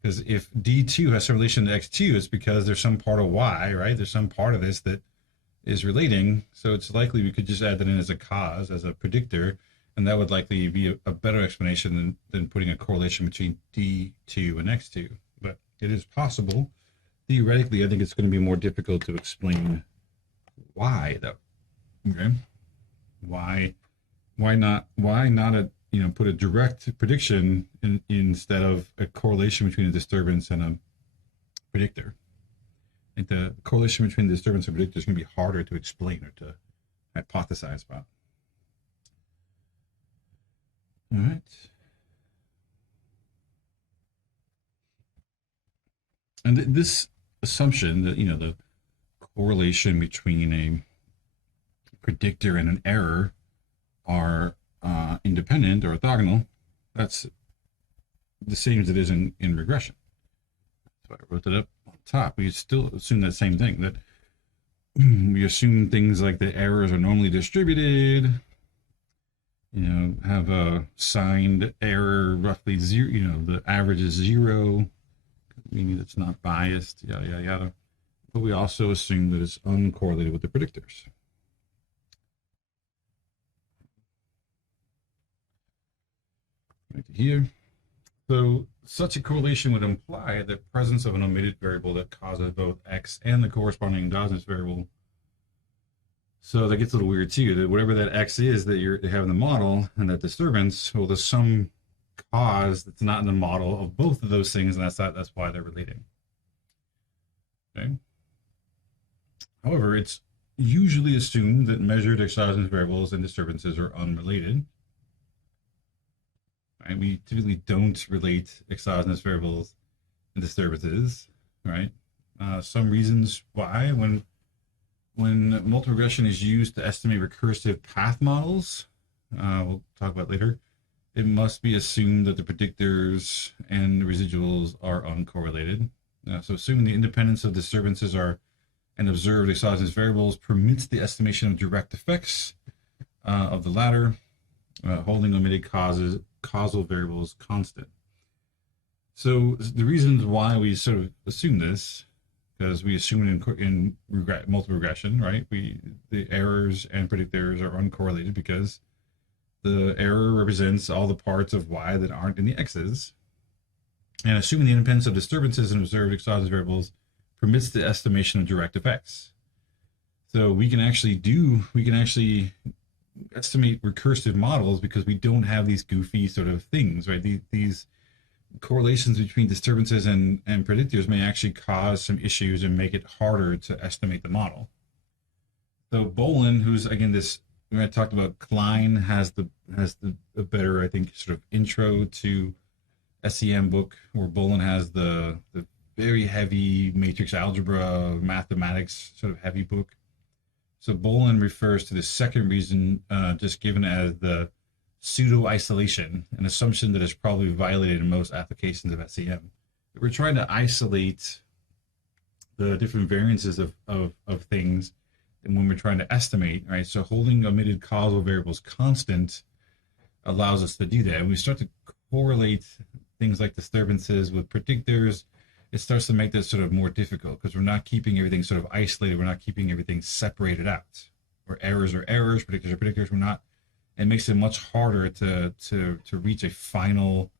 Because if D2 has some relation to X2, it's because there's some part of Y, right? There's some part of this that is relating. So it's likely we could just add that in as a cause, as a predictor, and that would likely be a better explanation than putting a correlation between D2 and X2. But it is possible. Theoretically, I think it's going to be more difficult to explain why, though. Okay. Why not put a direct prediction instead of a correlation between a disturbance and a predictor? I think the correlation between the disturbance and predictor is going to be harder to explain or to hypothesize about. All right. And this assumption that, the correlation between a predictor and an error are independent or orthogonal, that's the same as it is in regression. So I wrote that up on top. We still assume that same thing, that we assume things like the errors are normally distributed, have a signed error roughly zero, the average is 0, meaning it's not biased, yada, yada, yada. But we also assume that it's uncorrelated with the predictors. Right here. So such a correlation would imply the presence of an omitted variable that causes both X and the corresponding endogenous variable. So that gets a little weird too, that whatever that X is that you have in the model and that disturbance, well, there's some cause that's not in the model of both of those things, and that's why they're relating. Okay. However, it's usually assumed that measured exogenous variables and disturbances are unrelated. Right? We typically don't relate exogenous variables and disturbances, right? Some reasons why, when multiple regression is used to estimate recursive path models, we'll talk about later, it must be assumed that the predictors and the residuals are uncorrelated. So assuming the independence of disturbances and observed exogenous variables permits the estimation of direct effects of the latter, holding omitted causal variables constant. So the reasons why we sort of assume this, because we assume it in multiple regression, right? The errors and predictors are uncorrelated because the error represents all the parts of Y that aren't in the X's. And assuming the independence of disturbances and observed exogenous variables permits the estimation of direct effects. So we can actually estimate recursive models because we don't have these goofy sort of things, right? These correlations between disturbances and predictors may actually cause some issues and make it harder to estimate the model. So Bolin, who's again when I talked about Klein has a better, I think, sort of intro to SEM book, where Bolin has the very heavy matrix algebra, mathematics sort of heavy book. So Bolin refers to the second reason just given as the pseudo-isolation, an assumption that is probably violated in most applications of SEM. We're trying to isolate the different variances of things, and when we're trying to estimate, right? So holding omitted causal variables constant allows us to do that. And we start to correlate things like disturbances with predictors, it starts to make this sort of more difficult because we're not keeping everything sort of isolated. We're not keeping everything separated out. Where errors are errors, predictors are predictors. We're not It makes it much harder to reach a final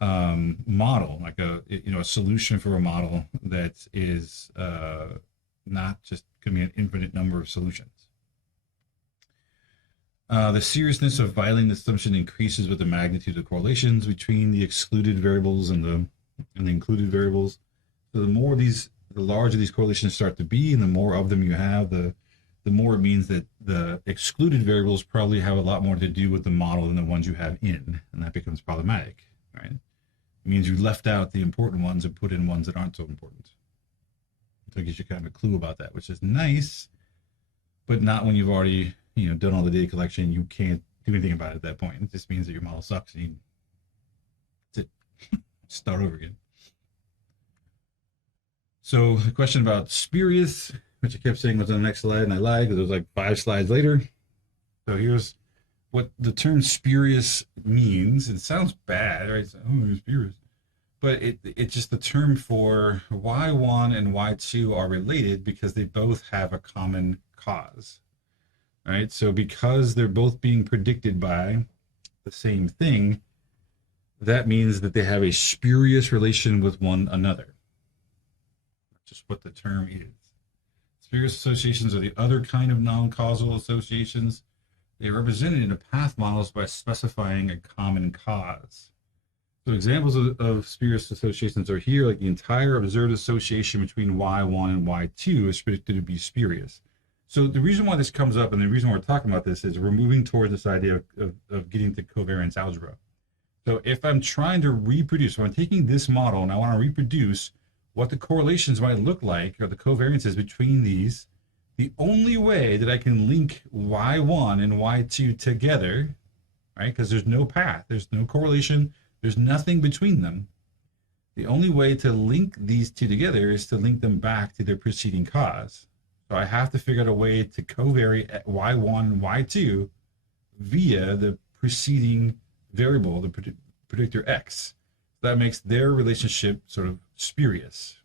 model, like a solution for a model that is not just going to be an infinite number of solutions. The seriousness of violating the assumption increases with the magnitude of correlations between the excluded variables and the included variables. So the larger these correlations start to be, and the more of them you have, the more it means that the excluded variables probably have a lot more to do with the model than the ones you have in, and that becomes problematic, right? It means you left out the important ones and put in ones that aren't so important. So it gives you kind of a clue about that, which is nice, but not when you've already done all the data collection. You can't do anything about it at that point. It just means that your model sucks and you start over again. So the question about spurious, which I kept saying was on the next slide, and I lied because it was like 5 slides later. So here's what the term spurious means. It sounds bad, right? It's, oh, you're spurious. But it's just the term for Y1 and Y2 are related because they both have a common cause, right? So because they're both being predicted by the same thing, that means that they have a spurious relation with one another. That's just what the term is. Spurious associations are the other kind of non-causal associations. They are represented in the path models by specifying a common cause. So examples of spurious associations are here, like the entire observed association between Y1 and Y2 is predicted to be spurious. So the reason why this comes up and the reason why we're talking about this is we're moving toward this idea of getting to covariance algebra. So if I'm trying to reproduce, so I'm taking this model and I want to reproduce what the correlations might look like or the covariances between these, the only way that I can link Y1 and Y2 together, right, because there's no path, there's no correlation, there's nothing between them. The only way to link these two together is to link them back to their preceding cause. So I have to figure out a way to covary Y1 and Y2 via the preceding variable, the predictor X. That makes their relationship sort of spurious.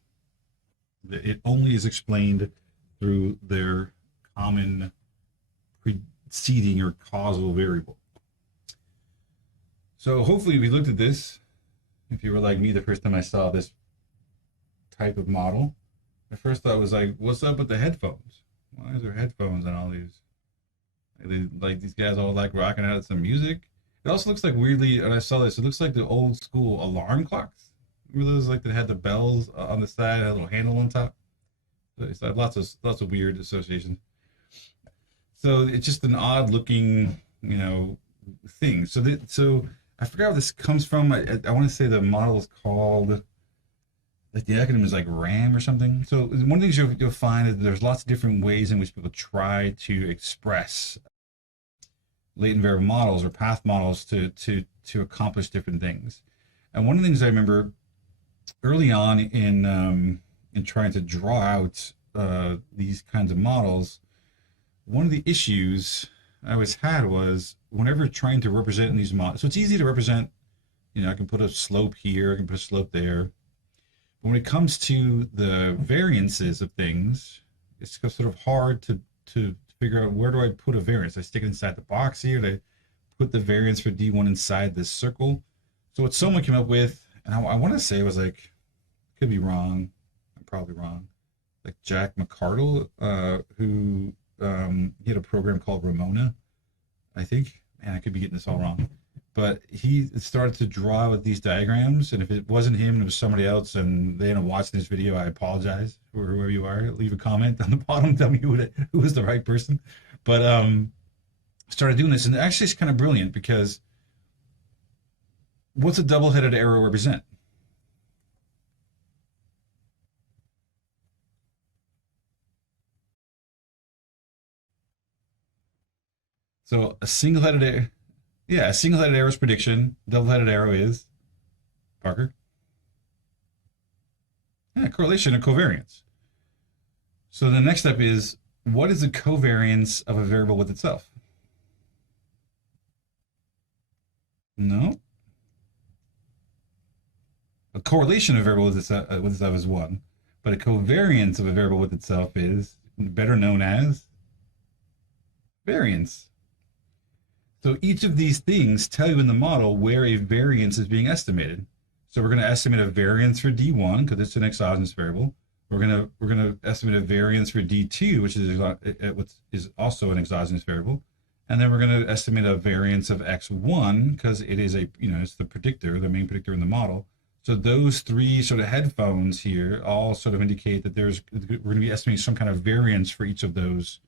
It only is explained through their common preceding or causal variable. So hopefully if you looked at this, if you were like me the first time I saw this type of model, my first thought was like, what's up with the headphones? Why is there headphones on all these? Like these guys all like rocking out some music. It also looks like weirdly, and I saw this, it looks like the old school alarm clocks. Remember those like that had the bells on the side, had a little handle on top? So lots of weird associations. So it's just an odd looking, thing. So I forgot where this comes from. I want to say the model is called, like the acronym is like RAM or something. So one of the things you'll find is there's lots of different ways in which people try to express latent variable models or path models to accomplish different things. And one of the things I remember early on in trying to draw out these kinds of models, one of the issues I always had was whenever trying to represent these models, so it's easy to represent, I can put a slope here, I can put a slope there. But when it comes to the variances of things, it's sort of hard to figure out where do I put a variance. I stick it inside the box here, to put the variance for D1 inside this circle. So what someone came up with, and I want to say it was like, could be wrong, I'm probably wrong, like Jack McCardle, who he had a program called Ramona, I think. Man, I could be getting this all wrong. But he started to draw with these diagrams, and if it wasn't him and it was somebody else and they ended up watching this video, I apologize for whoever you are. Leave a comment on the bottom, tell me who was the right person. But started doing this, and actually it's kind of brilliant because what's a double-headed arrow represent? So a single-headed arrow, yeah, a single-headed arrow is prediction. Double-headed arrow is, Parker? Yeah, correlation or covariance. So the next step is, what is the covariance of a variable with itself? No. A correlation of a variable with itself is 1, but a covariance of a variable with itself is better known as variance. So each of these things tell you in the model where a variance is being estimated. So we're going to estimate a variance for D1 because it's an exogenous variable. We're going to estimate a variance for D2, which is also an exogenous variable. And then we're going to estimate a variance of X1 because it is it's the predictor, the main predictor in the model. So those three sort of headphones here all sort of indicate that we're going to be estimating some kind of variance for each of those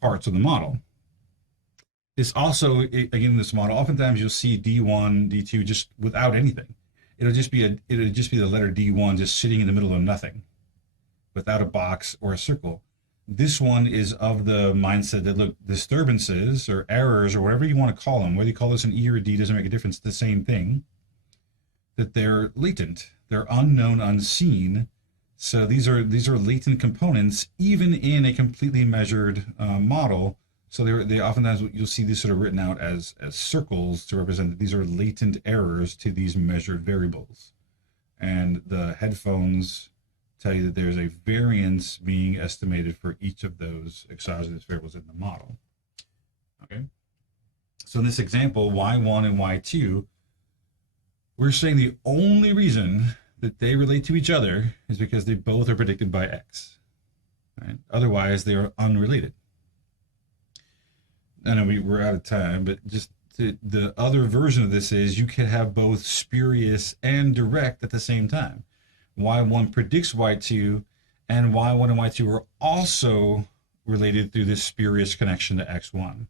parts of the model. This also, again, in this model, oftentimes you'll see D1, D2 just without anything. It'll just be the letter D1 just sitting in the middle of nothing, without a box or a circle. This one is of the mindset that, look, disturbances or errors or whatever you want to call them, whether you call this an E or a D doesn't make a difference, it's the same thing, that they're latent, they're unknown, unseen. So these are latent components even in a completely measured model. So they oftentimes, you'll see this sort of written out as circles to represent that these are latent errors to these measured variables. And the headphones tell you that there's a variance being estimated for each of those exogenous variables in the model. Okay. So in this example, Y1 and Y2, we're saying the only reason that they relate to each other is because they both are predicted by X. Right? Otherwise, they are unrelated. I know we're out of time, but just the other version of this is you can have both spurious and direct at the same time. Y1 predicts Y2, and Y1 and Y2 are also related through this spurious connection to X1.